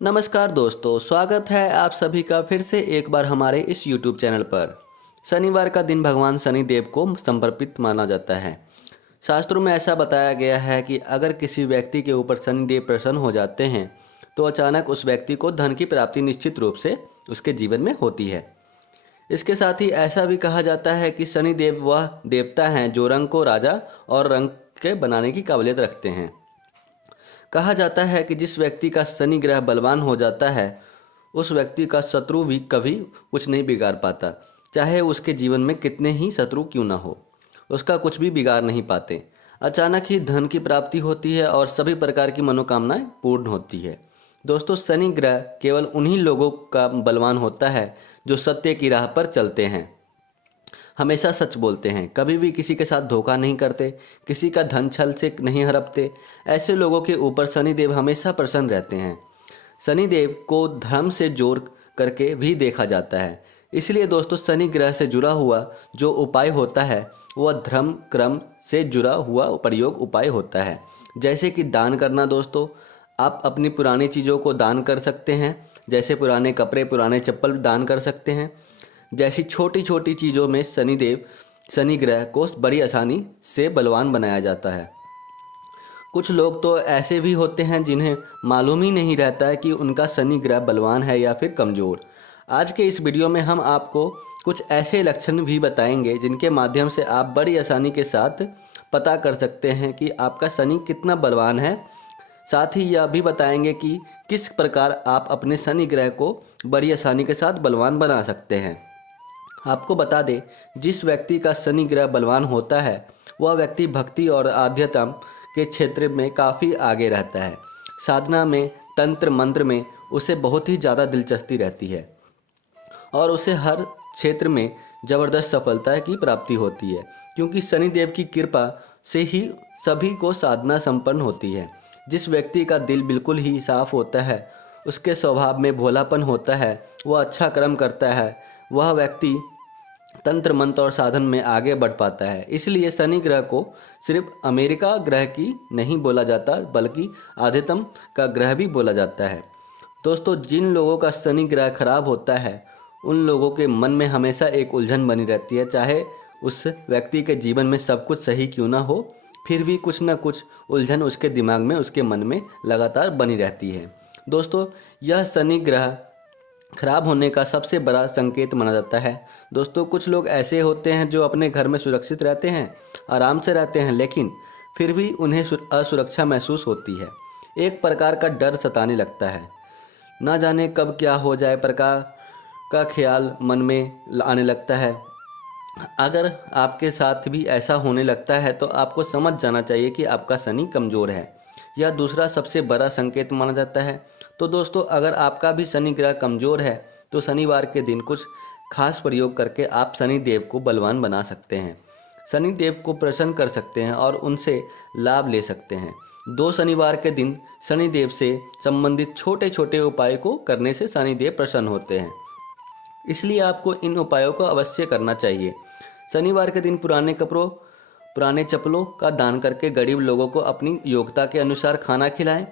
नमस्कार दोस्तों, स्वागत है आप सभी का फिर से एक बार हमारे इस YouTube चैनल पर। शनिवार का दिन भगवान शनिदेव को समर्पित माना जाता है। शास्त्रों में ऐसा बताया गया है कि अगर किसी व्यक्ति के ऊपर शनिदेव प्रसन्न हो जाते हैं तो अचानक उस व्यक्ति को धन की प्राप्ति निश्चित रूप से उसके जीवन में होती है। इसके साथ ही ऐसा भी कहा जाता है कि शनिदेव वह देवता हैं जो रंग को राजा और रंग के बनाने की काबिलियत रखते हैं। कहा जाता है कि जिस व्यक्ति का शनि ग्रह बलवान हो जाता है उस व्यक्ति का शत्रु भी कभी कुछ नहीं बिगाड़ पाता, चाहे उसके जीवन में कितने ही शत्रु क्यों ना हो, उसका कुछ भी बिगाड़ नहीं पाते। अचानक ही धन की प्राप्ति होती है और सभी प्रकार की मनोकामनाएं पूर्ण होती है। दोस्तों, शनि ग्रह केवल उन्हीं लोगों का बलवान होता है जो सत्य की राह पर चलते हैं, हमेशा सच बोलते हैं, कभी भी किसी के साथ धोखा नहीं करते, किसी का धन छल से नहीं हड़पते। ऐसे लोगों के ऊपर शनिदेव हमेशा प्रसन्न रहते हैं। शनिदेव को धर्म से जोड़ करके भी देखा जाता है। इसलिए दोस्तों, शनि ग्रह से जुड़ा हुआ जो उपाय होता है वह धर्म क्रम से जुड़ा हुआ प्रयोग उपाय होता है। जैसे कि दान करना। दोस्तों, आप अपनी पुरानी चीज़ों को दान कर सकते हैं, जैसे पुराने कपड़े, पुराने चप्पल दान कर सकते हैं। जैसी छोटी छोटी चीज़ों में शनि ग्रह को बड़ी आसानी से बलवान बनाया जाता है। कुछ लोग तो ऐसे भी होते हैं जिन्हें मालूम ही नहीं रहता है कि उनका शनि ग्रह बलवान है या फिर कमज़ोर। आज के इस वीडियो में हम आपको कुछ ऐसे लक्षण भी बताएंगे जिनके माध्यम से आप बड़ी आसानी के साथ पता कर सकते हैं कि आपका शनि कितना बलवान है। साथ ही यह भी बताएंगे कि किस प्रकार आप अपने शनि ग्रह को बड़ी आसानी के साथ बलवान बना सकते हैं। आपको बता दें, जिस व्यक्ति का शनि ग्रह बलवान होता है वह व्यक्ति भक्ति और आध्यात्म के क्षेत्र में काफ़ी आगे रहता है। साधना में, तंत्र मंत्र में उसे बहुत ही ज़्यादा दिलचस्पी रहती है और उसे हर क्षेत्र में ज़बरदस्त सफलता की प्राप्ति होती है, क्योंकि शनिदेव की कृपा से ही सभी को साधना संपन्न होती है। जिस व्यक्ति का दिल बिल्कुल ही साफ होता है, उसके स्वभाव में भोलापन होता है, वह अच्छा कर्म करता है, वह व्यक्ति तंत्र मंत्र और साधन में आगे बढ़ पाता है। इसलिए शनि ग्रह को सिर्फ अमेरिका ग्रह की नहीं बोला जाता, बल्कि आध्यात्म का ग्रह भी बोला जाता है। दोस्तों, जिन लोगों का शनि ग्रह खराब होता है उन लोगों के मन में हमेशा एक उलझन बनी रहती है। चाहे उस व्यक्ति के जीवन में सब कुछ सही क्यों ना हो, फिर भी कुछ ना कुछ उलझन उसके दिमाग में, उसके मन में लगातार बनी रहती है। दोस्तों, यह शनि ग्रह खराब होने का सबसे बड़ा संकेत माना जाता है। दोस्तों, कुछ लोग ऐसे होते हैं जो अपने घर में सुरक्षित रहते हैं, आराम से रहते हैं, लेकिन फिर भी उन्हें असुरक्षा महसूस होती है। एक प्रकार का डर सताने लगता है, ना जाने कब क्या हो जाए प्रकार का ख्याल मन में आने लगता है। अगर आपके साथ भी ऐसा होने लगता है तो आपको समझ जाना चाहिए कि आपका शनि कमज़ोर है। यह दूसरा सबसे बड़ा संकेत माना जाता है। तो दोस्तों, अगर आपका भी शनि ग्रह कमज़ोर है तो शनिवार के दिन कुछ खास प्रयोग करके आप शनि देव को बलवान बना सकते हैं, शनि देव को प्रसन्न कर सकते हैं और उनसे लाभ ले सकते हैं। 2 शनिवार के दिन शनि देव से संबंधित छोटे छोटे उपाय को करने से शनि देव प्रसन्न होते हैं, इसलिए आपको इन उपायों को अवश्य करना चाहिए। शनिवार के दिन पुराने कपड़ों, पुराने चप्पलों का दान करके गरीब लोगों को अपनी योग्यता के अनुसार खाना खिलाएं,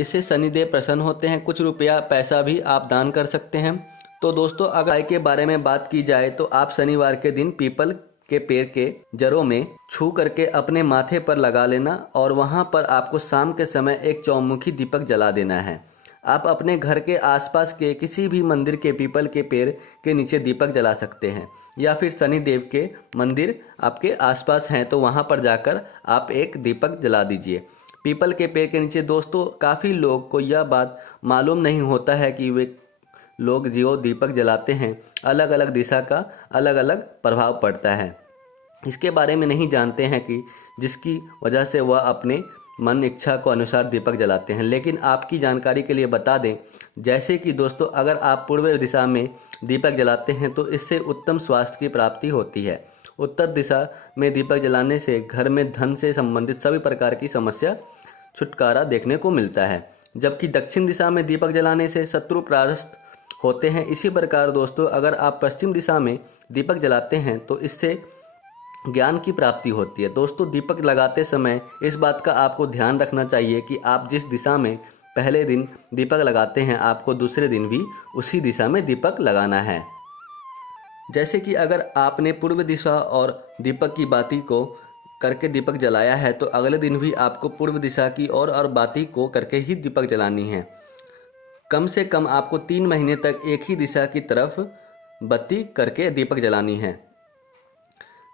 इससे शनिदेव प्रसन्न होते हैं। कुछ रुपया पैसा भी आप दान कर सकते हैं। तो दोस्तों, अगर गाय के बारे में बात की जाए तो आप शनिवार के दिन पीपल के पेड़ के जड़ों में छू करके अपने माथे पर लगा लेना और वहां पर आपको शाम के समय एक चौमुखी दीपक जला देना है। आप अपने घर के आसपास के किसी भी मंदिर के पीपल के पेड़ के नीचे दीपक जला सकते हैं, या फिर शनि देव के मंदिर आपके आसपास हैं तो वहां पर जाकर आप एक दीपक जला दीजिए पीपल के पेड़ के नीचे। दोस्तों, काफ़ी लोग को यह बात मालूम नहीं होता है कि वे लोग जो दीपक जलाते हैं अलग अलग दिशा का अलग अलग प्रभाव पड़ता है, इसके बारे में नहीं जानते हैं कि जिसकी वजह से वह अपने मन इच्छा को अनुसार दीपक जलाते हैं। लेकिन आपकी जानकारी के लिए बता दें, जैसे कि दोस्तों, अगर आप पूर्व दिशा में दीपक जलाते हैं तो इससे उत्तम स्वास्थ्य की प्राप्ति होती है। उत्तर दिशा में दीपक जलाने से घर में धन से संबंधित सभी प्रकार की समस्या छुटकारा देखने को मिलता है, जबकि दक्षिण दिशा में दीपक जलाने से शत्रु परास्त होते हैं। इसी प्रकार दोस्तों, अगर आप पश्चिम दिशा में दीपक जलाते हैं तो इससे ज्ञान की प्राप्ति होती है। दोस्तों, दीपक लगाते समय इस बात का आपको ध्यान रखना चाहिए कि आप जिस दिशा में पहले दिन दीपक लगाते हैं, आपको दूसरे दिन भी उसी दिशा में दीपक लगाना है। जैसे कि अगर आपने पूर्व दिशा और दीपक की बाती को करके दीपक जलाया है, तो अगले दिन भी आपको पूर्व दिशा की और बाती को करके ही दीपक जलानी है। कम से कम आपको 3 महीने तक एक ही दिशा की तरफ बत्ती करके दीपक जलानी है।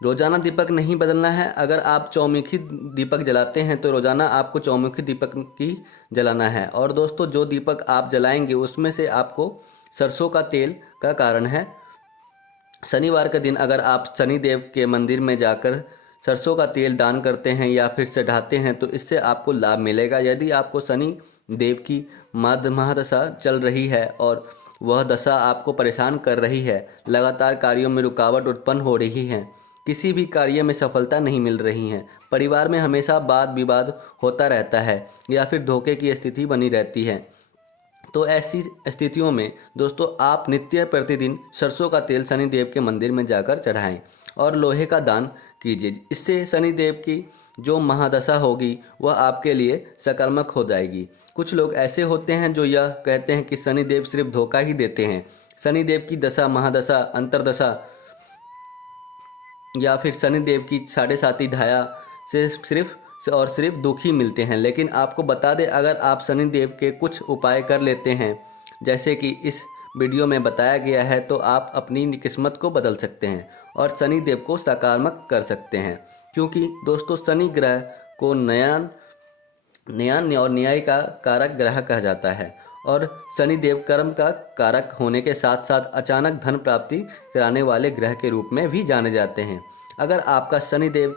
रोजाना दीपक नहीं बदलना है। अगर आप चौमुखी दीपक जलाते हैं तो रोजाना आपको चौमुखी दीपक की जलाना है। और दोस्तों, जो दीपक आप जलाएंगे उसमें से आपको सरसों का तेल का कारण है। शनिवार के दिन अगर आप शनिदेव के मंदिर में जाकर सरसों का तेल दान करते हैं या फिर चढ़ाते हैं तो इससे आपको लाभ मिलेगा। यदि आपको शनि देव की महादशा चल रही है और वह दशा आपको परेशान कर रही है, लगातार कार्यों में रुकावट उत्पन्न हो रही है, किसी भी कार्य में सफलता नहीं मिल रही है, परिवार में हमेशा वाद विवाद होता रहता है या फिर धोखे की स्थिति बनी रहती है, तो ऐसी स्थितियों में दोस्तों आप नित्य प्रतिदिन सरसों का तेल शनिदेव के मंदिर में जाकर चढ़ाएं और लोहे का दान कीजिए। इससे शनिदेव की जो महादशा होगी वह आपके लिए सकारात्मक हो जाएगी। कुछ लोग ऐसे होते हैं जो यह कहते हैं कि शनिदेव सिर्फ धोखा ही देते हैं, शनिदेव की दशा, महादशा, अंतरदशा या फिर शनिदेव की 7.5 ढाया से सिर्फ दुख ही मिलते हैं। लेकिन आपको बता दें, अगर आप शनिदेव के कुछ उपाय कर लेते हैं जैसे कि इस वीडियो में बताया गया है, तो आप अपनी किस्मत को बदल सकते हैं और शनिदेव को सकारात्मक कर सकते हैं। क्योंकि दोस्तों, शनि ग्रह को न्याय और न्याय का कारक ग्रह कहा जाता है और शनिदेव कर्म का कारक होने के साथ साथ अचानक धन प्राप्ति कराने वाले ग्रह के रूप में भी जाने जाते हैं। अगर आपका शनिदेव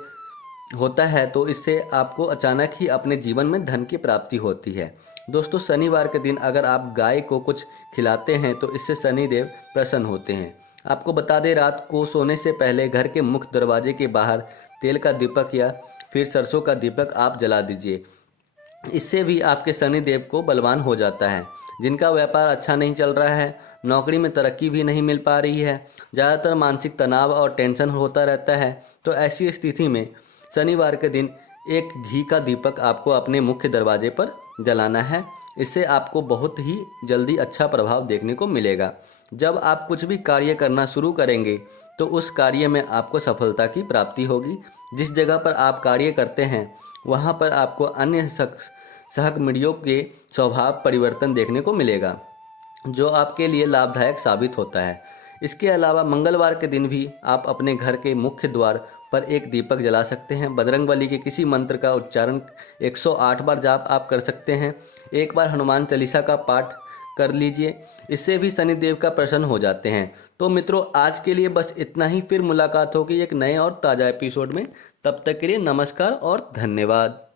होता है तो इससे आपको अचानक ही अपने जीवन में धन की प्राप्ति होती है। दोस्तों, शनिवार के दिन अगर आप गाय को कुछ खिलाते हैं तो इससे शनिदेव प्रसन्न होते हैं। आपको बता दें, रात को सोने से पहले घर के मुख्य दरवाजे के बाहर तेल का दीपक या फिर सरसों का दीपक आप जला दीजिए। इससे भी आपके शनिदेव को बलवान हो जाता है। जिनका व्यापार अच्छा नहीं चल रहा है, नौकरी में तरक्की भी नहीं मिल पा रही है, ज़्यादातर मानसिक तनाव और टेंशन होता रहता है, तो ऐसी स्थिति में शनिवार के दिन एक घी का दीपक आपको अपने मुख्य दरवाजे पर जलाना है। इससे आपको बहुत ही जल्दी अच्छा प्रभाव देखने को मिलेगा। जब आप कुछ भी कार्य करना शुरू करेंगे तो उस कार्य में आपको सफलता की प्राप्ति होगी। जिस जगह पर आप कार्य करते हैं वहाँ पर आपको अन्य सहकर्मियों के स्वभाव परिवर्तन देखने को मिलेगा, जो आपके लिए लाभदायक साबित होता है। इसके अलावा मंगलवार के दिन भी आप अपने घर के मुख्य द्वार पर एक दीपक जला सकते हैं। बजरंगबली के किसी मंत्र का उच्चारण 108 बार जाप आप कर सकते हैं। एक बार हनुमान चालीसा का पाठ कर लीजिए, इससे भी शनिदेव का प्रसन्न हो जाते हैं। तो मित्रों, आज के लिए बस इतना ही। फिर मुलाकात होगी एक नए और ताज़ा एपिसोड में। तब तक के लिए नमस्कार और धन्यवाद।